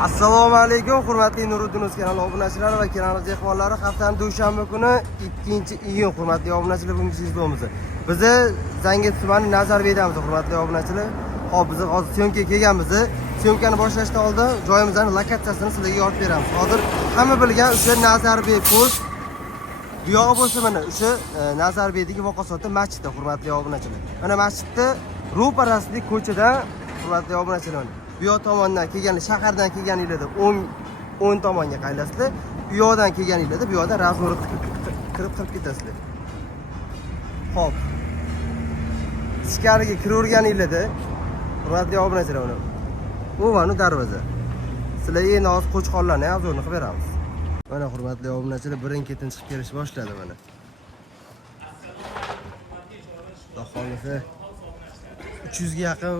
Assalomu alaykum hurmatli Nuriddin o'z kanali obunachilari va kanal mehmonlari. Haftaning dushanba kuni 2-iyun hurmatli obunachilar, bugungi videomiz. Biz Zangiot tumani Nazarbeydamiz hurmatli obunachilar. Hop, biz hozir syomkaga kelganmiz. Syomkani boshlashdan oldin joyimizning lokatsiyasini sizlarga yoritib beramiz. Hozir hamma bilgan o'sha Nazarbey post bu yog'i bo'lsa mana o'sha Nazarbeydagi Voqasotda masjidda hurmatli obunachilar. Mana masjidda ro'parasidagi ko'chada hurmatli obunachilar. Bu yoq tomondan kelganlar, shahardan kelganinglarda o'ng tomonga qaylasizlar. Bu yoqdan kelganinglarda bu yoqdan razmor kirib ketasizlar. Xo'p. Ichkariga kiraverganinglarda hurmatli obunachilar mana bu mana darvoza. Sizlarga endi hozir qo'chqonlarni obzorini qilib beramiz. Mana hurmatli obunachilar birin-ketin chiqib kelish boshladi mana. Xudo xolisa 300 ga yaqin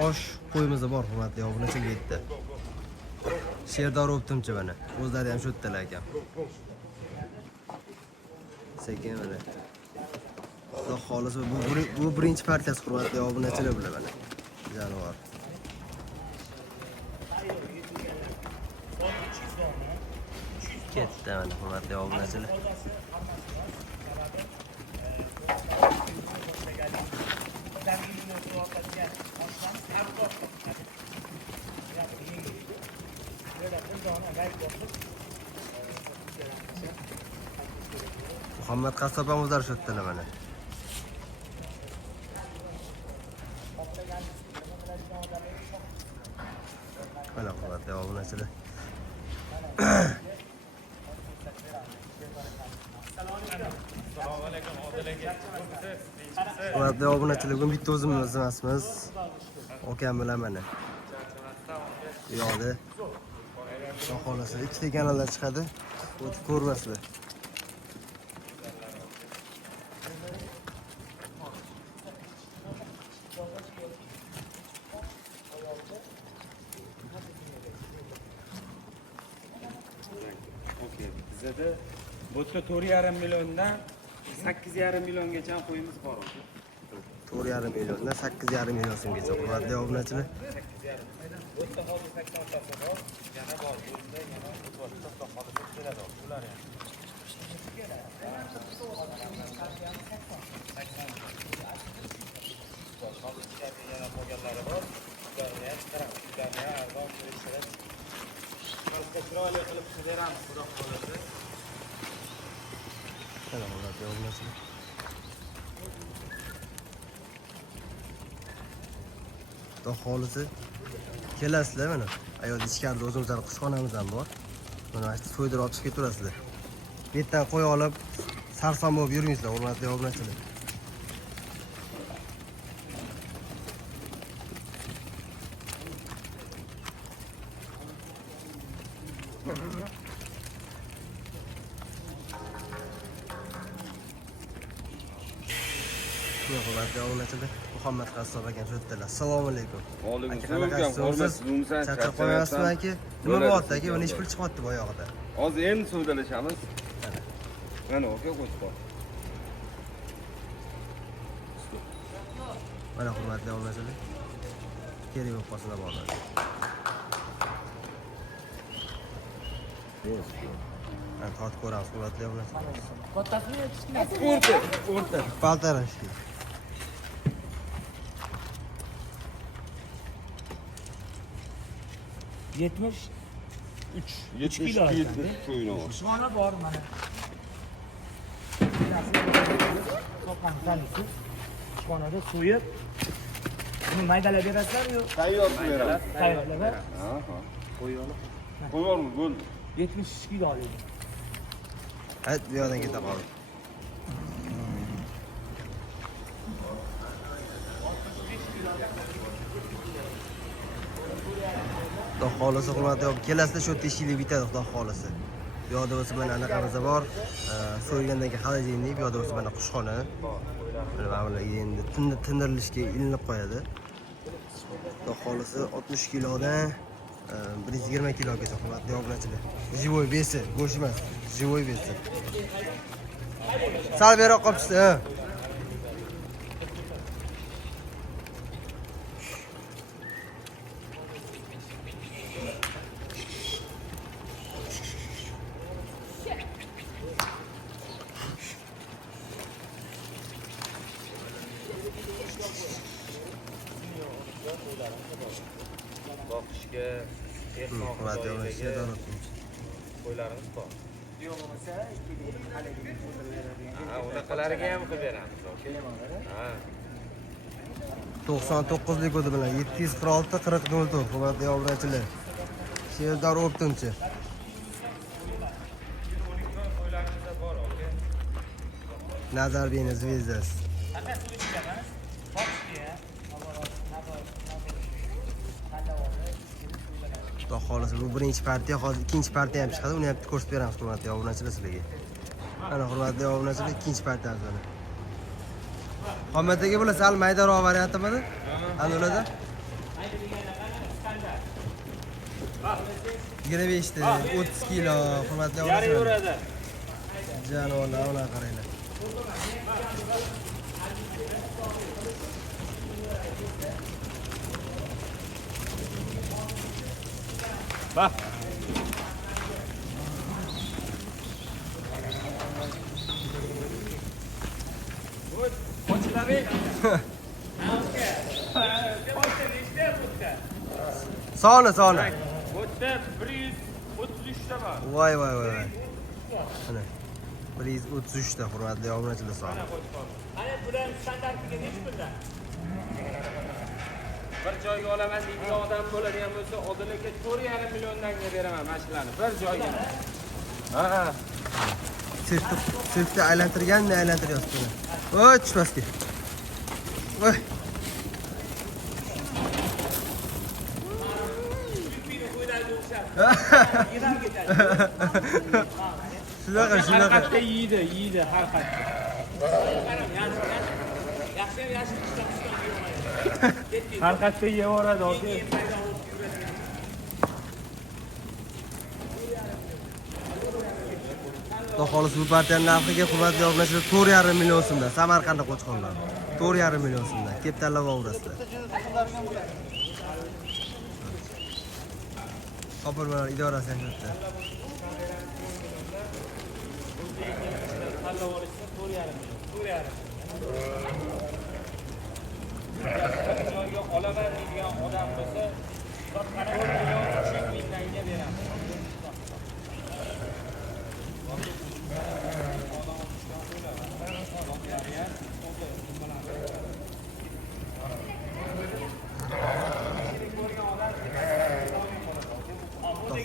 bosh qo'yimiz bor hurmatli obunachilar yetdi. Sherdor o'ptimchi mana. O'zlari ham shu yerdalar ekan. Sekin mana. Xudo xolisa bu birinchi partiyasi hurmatli obunachilar bilan mana. Jonivor. Ketdi mana hurmatli obunachilar. Muhammad Qassob ham o'zlari shu yerdalar mana. Mana hurmatli obunachilar. Hurmatli obunachilar, bugun bitta o'zimiz emasmiz. Okam bilan mana. Bu yoqda Xudo xolasa ikkita kanallar chiqadi. O'tib ko'rmaslar. Bizda bo'tqa 4,5 milliondan 8,5 milliongacha qo'yimiz bor. 4,5 milliondan 8,5 million so'mgacha hurmatli obunachilar. Bo'tqa hozir 80 tasi bor, yana bor. O'zida yana boshqa sohada keladi. Ular ham. Yana qolganlari bor. Ularni ham chiqaramiz. Ularni ham arzon qilishlar. Chiroyli qilib beramiz, xudo xolasa. Mana hurmatli obunachilar. Xudo xolasa kelasizlar mana. Ayol ichkarida o'zimizning qushxonamiz ham bor. Mana shu so'ydirib olib chiqib turasizlar. Bu yerdan qo'y olib sarson bo'lib yurmaysizlar hurmatli obunachilar. Hurmatli obunachilar, Muhammad Qassob akam shu yerdalar. Assalomu alaykum. Charchab qo'ymasizmi aka? Nima bo'lyapti aka? Mana ish pul chiqyapti bu oyog'ida. Hozir endi so'zlashamiz. Mana aka qo'shib. Mana hurmatli obunachilar. Kerak bo'lib qolsa bo'ladi. Ben tortib ko'ramiz hurmatli obunachilar. Qottasini O'rta. Paltarashki. Yetmiş 3 kilo. Suyunu var. Kushxona bor mana. Sopani tanisiz. Kushxonada so'yib, buni maydalab berasizlar-yu? Tayyor beramiz. Tayyorlab. Aha. Qo'yib. Qo'yvormi? Bo'l. 73 kilo oladi. Hadi bu yoqdan keta qoldi. Xudo xolisa hurmatli ob kelasizda shu teshiklik bitadi xudo xolisa. Bu yoqda bo'lsa mana anaqamiz bor. So'ygandan keyin xolodilnik, bu yoqda bo'lsa mana qushxona. Mana ma'mulaga endi tindirilishga ilinib qo'yadi. Xudo xolisa 60 kilodan 120 kilogacha hurmatli obunachilar. Живой besi, go'sht emas, живой besi. Sal beri qolibsiz, ha. boqishga, Hurmatli obunachilar, davlat qo'ylarimiz bor. Yo'q bo'lmasa, ikkilik haligiga o'tirib beradigan. Ha, unaqalariga ham qilib beramiz. Ha. 99 lik kodi bilan 746 4004 hurmatli obunachilar. Sheldor o'ptimchi. Qo'ylarimizda bor, aka. Nazarbekning zvezdasi. Qanday suv ichamiz? Foxga, Xudo xolisa bu birinchi partiya, hozir ikkinchi partiya ham chiqadi. Uni ham ko'rsatib beramiz hurmatli obunachilar sizlarga. Mana hurmatli obunachilar ikkinchi partiyamiz mana. Qomatdagi bular sal maydaroq variantimidi? Ana ularda? 25 ta, 30 kilo hurmatli obunachilar. Yuraveradi. Janolar, ona qaranglar. Bak. Soni. Bu yerda 133 ta bor. Voy. Mana 133 ta hurmatli obunachilar soni. Ana bular standartiga nech puldan? Bir joyga olaman deydigan odam bo'ladigan bo'lsa, Odilga 4,5 milliondan beraman mashinani. Bir joyga. Ha. Sirkda aylantirganda aylantiryapti buni. Voy, tushmasdi. Voy. Shunaqa. Har qatda yeydi har qatda. Yaxshi ishlashdan Har qatda yevoradi, aka. Xudo xolis bu partiyaning narxiga hurmatli obunachilar 4,5 million so'mdan Samarqandda qo'chqonlar. 4,5 million so'mdan. Kelib tanlab olasizlar. Qopirmalar idorasi ham katta. Joyga olaman deydigan odam bo'lsa, 4 million 300 mingdan beramiz.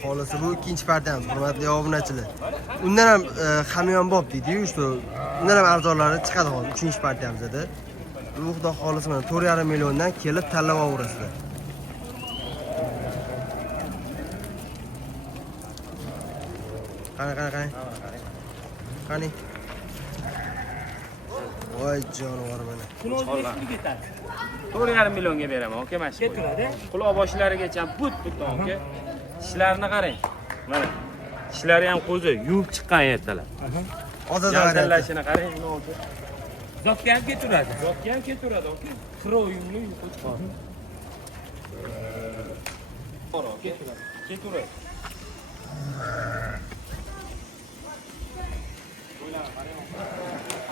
Xolisi bu ikkinchi partiyamiz hurmatli obunachilar. Undan ham hamyonbob deydi-yu, shu. Undan ham arzonlari chiqadi hozir uchinchi partiyamizda. Bu xudo xolisi mana 4,5 milliondan kelib tanlab olasizlar. Qani. Voy jonivor mana. Pul o'zbekistonga ketadi. 4,5 millionga beraman, aka mashina. Keturadi. Quloq boshlarigacha but aka. Ishlarini qarang. Mana. Ishlari ham qo'zi, yuvib chiqqan ertalar. Ozod Yaltallashini qarang, nima oldi? Zotga ham keturadi. Zotga ham keturadi, aka. Qiro uyumli qo'chqor. Keturadi.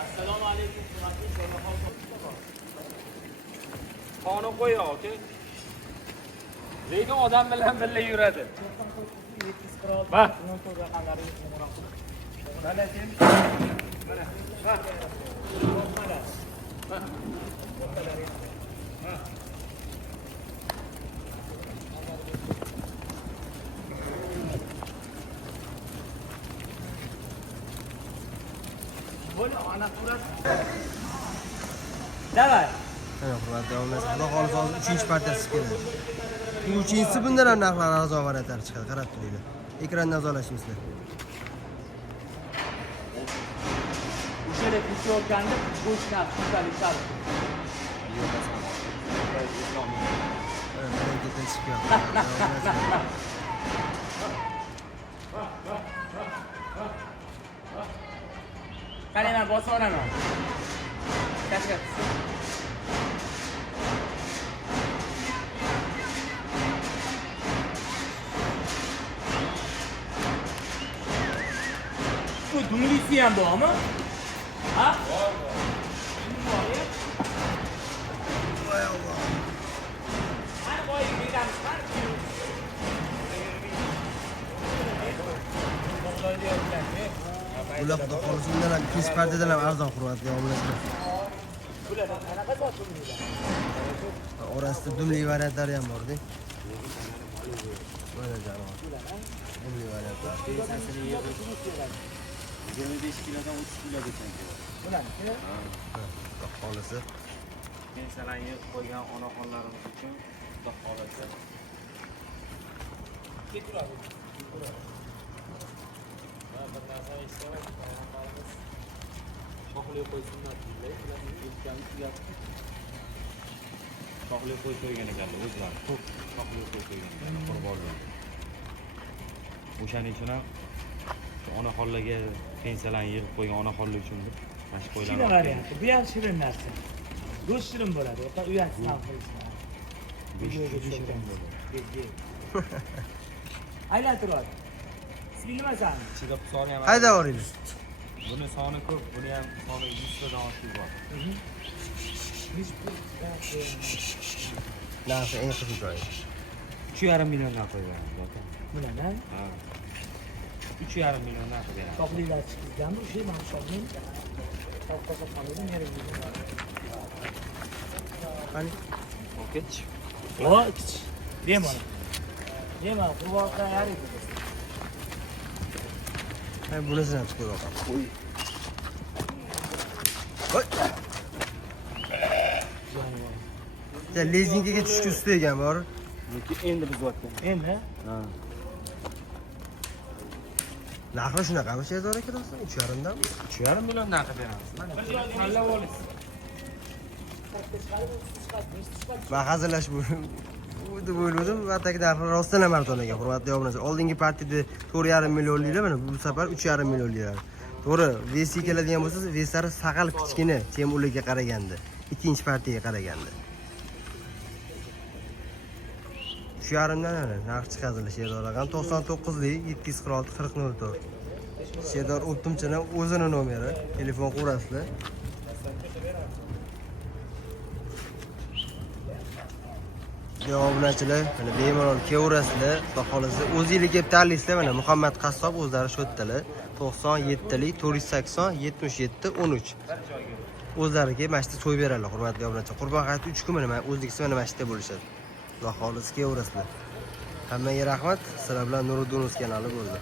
Assalomu alaykum. Qoni qo'y, aka. Lekin odam bilan birga yuradi. 746 Bak. 14 raqamlari qo'ng'iroq qilib. Mana sen. Mana. Bo'la, ana turas. Davay. Mana hurmatli obunachilar, xudo xolisa hozir uchinchi partiyasi keladi. Uchinchisi bundan ham narxlar arzon variantlari chiqadi, qarab turinglar. Ekrandan nazoratlasizlar. O'sha kuchayotganda go'shtlar shunchalik sal. Mana ketin chiqyapti. Qarayman, bosib olaman. Tashqar. Bu dumlisi ham bormi? Ha? Bor. Voy Allah. Qani qo'yib beramiz, qani? Ular xudo xohlasa undan ham ikkinchi partiyadan ham arzon hurmatli obunachilar. Bulardan qanaqa zot dumlilar? Orasida dumli variantlari ham bor-da. Mana janob. Dumli variantlar. 25 kilodan 30 kilogacha. Bularniki Xudo xohlasa. Pensalarni yig'ib qo'ygan onaxonlarimiz uchun xudo xohlasa. keturadi. Bir narsa eshitaman, payg'ambarimiz shoxli qo'y sunnat deydi. Ularni yetgan uyatdi. Shoxli qo'y so'ygan ekanlar o'zlari. Ko'p shoxli qo'y so'ygan ekanlar qurbonlar. O'shaning uchun ham onaxonlarga pensiyalarni yig'ib qo'ygan onaxonlar uchun mana shu qo'ylarni Kichkina varianti. Bu ham shirin narsa. Go'sht shirin bo'ladi. Uyatdan ham qo'yishadi. shirin bo'ladi. Aylantiradi. Sizga nima sani? Ichida qusori ham. Hayda boringlar. Buni soni ko'p, buni ham soni 100 tadan ortiq bor. Narxi eng qiziq joyi. 3,5 milliondan qo'ygan. Bulardan Ha. 3,5 milliondan qilib beradi. toqlilar chiqizganmi? O'sha mana shunday toqqa qolgan yeringiz. Qani? Okech. O, ich. Dema. Dema, qurvoqqa yaraydi. Hay bunisini ham chiqib boqamiz. Voy. Ya lezingiga tushib usti ekan bor. Lekin endi biz vaqtda. Endi Ha. Narxi shunaqami Shehzod aka rostmi? 3,5 dan? 3,5 milliondan qilib beramiz. bir joyda tanlab olasiz. Men hazillashib deb o'yladim. Vataki narxi rostdan ham arzon ekan, hurmatli obunachilar. Oldingi partiyada 4,5 millionliklar, mana bu safar 3,5 millionliklar. To'g'ri, VC keladigan bo'lsa, VSlari saqal kichkina Temurlarga qaraganda, ikkinchi partiyaga qaraganda. 3,5 dan narx chiqadi Shehzod aka. 99lik 746 4004. Shehzod O'ptimchini o'zini nomeri, telefon qo'rasizlar. Obunachilar, mana bemalol kelaverasizlar. Xudo xolasa o'zingizga kelib tanlaysizlar. Mana Muhammad Qassob o'zlari shu yerdalar. 97lik 480 77 13. O'zlariga mana shu yerda to'y beradilar, hurmatli obunachilar. Qurbon hayiti 3 kun mana O'zbekiston mana shu yerda bo'lishadi. Xudo xolasa kelaverasizlar. Hammaga rahmat. Sizlar bilan Nuriddin kanali bo'ldi.